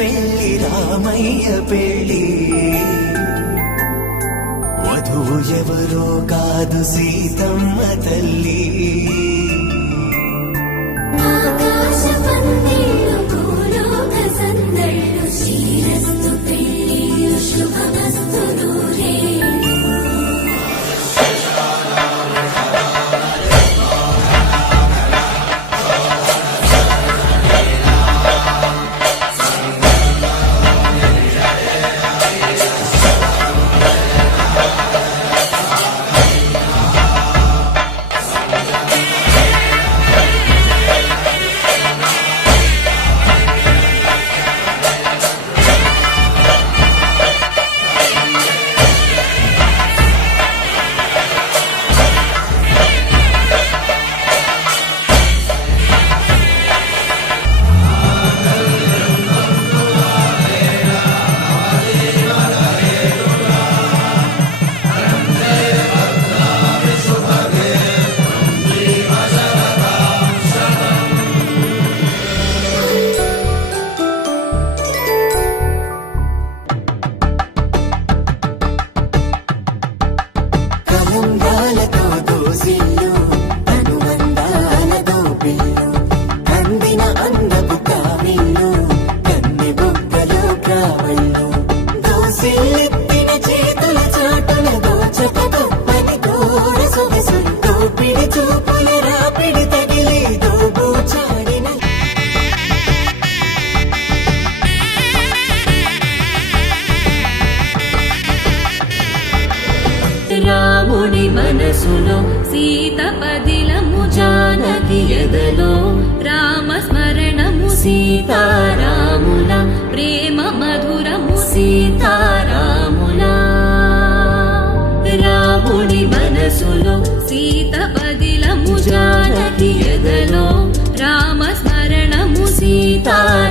పెళ్లి రామయ్య పెళ్లి వధువు ఎవరో కాదు సీతమ్మ తల్లి ఆకాశ పందిళ్ళు భూలోక సందళ్ళు శ్రీరస్తు పెళ్లి శుభమస్తు నూరే రాముని మనసులో సీత పదిలము జానకి ఎదలో రామస్మరణము సీతారాముల ప్రేమ మధురము సీతారాముల రాముని మనసులో సీత పదిలము జానకి ఎదలో రామస్మరణము సీతారాముల